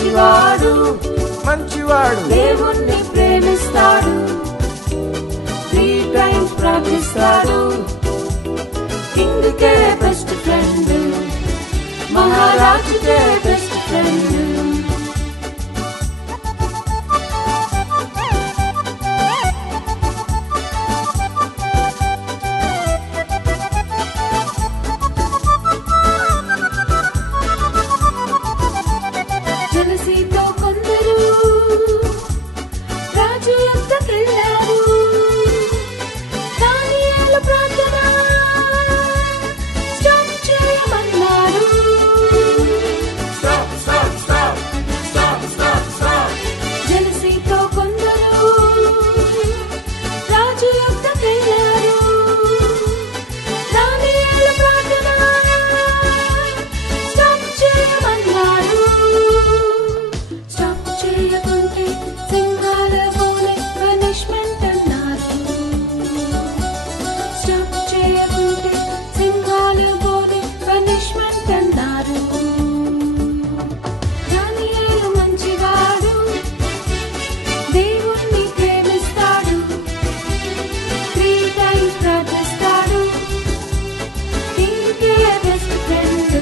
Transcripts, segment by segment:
మంచివాడు మంచివాడు దేవుణ్ణి ప్రేమిస్తాడు 3 times ప్రార్థిస్తాడు కింగ్కే బెస్ట్ ఫ్రెండ్ మహారాజుకే బెస్ట్ ఫ్రెండ్ జలసీతో కొందరు రాజు యొద్దకెళ్ళారు దానియేలు ప్రార్థన స్టాప్ చేయమన్నారు stop stop stop stop stop stop జలసీతో కొందరు రాజు యొద్దకెళ్ళారు దానియేలు ప్రార్థన స్టాప్ చేయమన్నారు స్టాప్ చేయకుంటే సింహాల బోలే పనిష్మెంట్ అన్నారు స్టాప్ చేయకుంటే సింహాల బోలే పనిష్మెంట్ అన్నారు దానియేలు మంచివాడు దేవుణ్ణి ప్రేమిస్తాడు 3 times ప్రార్థిస్తాడు కింగ్కే బెస్ట్ ఫ్రెండ్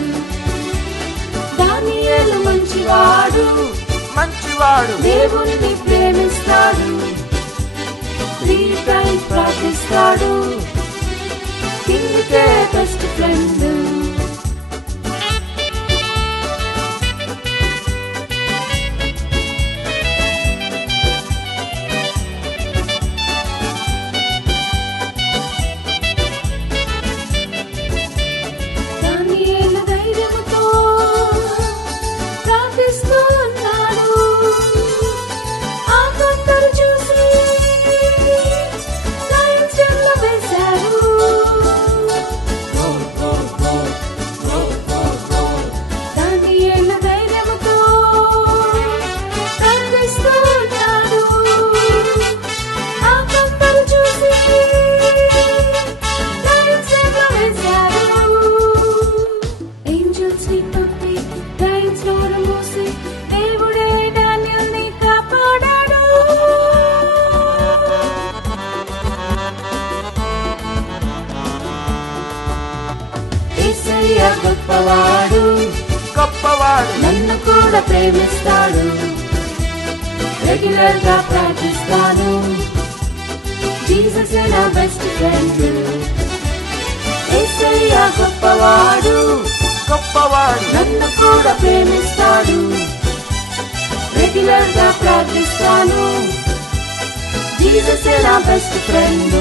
దానియేలు మంచివాడు మంచివాడు దేవుణ్ణి ప్రేమిస్తాడు 3 times ప్రార్థిస్తాడు కింగ్కే బెస్ట్ ఫ్రెండ్ దానియేలు ధైర్యముతో ప్రార్థిస్తూ ఉన్నాడు ఆ కొందరు చూసి లయన్స్ డెన్లో వేశారు దానియేలు ధైర్యముతో ప్రార్థిస్తూ ఉన్నాడు ఆ కొందరు చూసి లయన్స్ డెన్లో వేశారు ఏంజల్స్ ని పంపి లయన్స్ నోరు మూసి దేవుడే డానియేల్ని కాపాడాడు యేసయ్య గొప్పవాడు గొప్పవాడు నన్ను కూడా ప్రేమిస్తాడు రెగ్యులర్ గా ప్రార్థిస్తాను జీసస్ నా బెస్ట్ ఫ్రెండ్ యేసయ్య గొప్పవాడు గొప్పవాడు నన్ను కూడా ప్రేమిస్తాడు రెగ్యులర్ గా ప్రార్థిస్తాను జీసస్ నా బెస్ట్ ఫ్రెండ్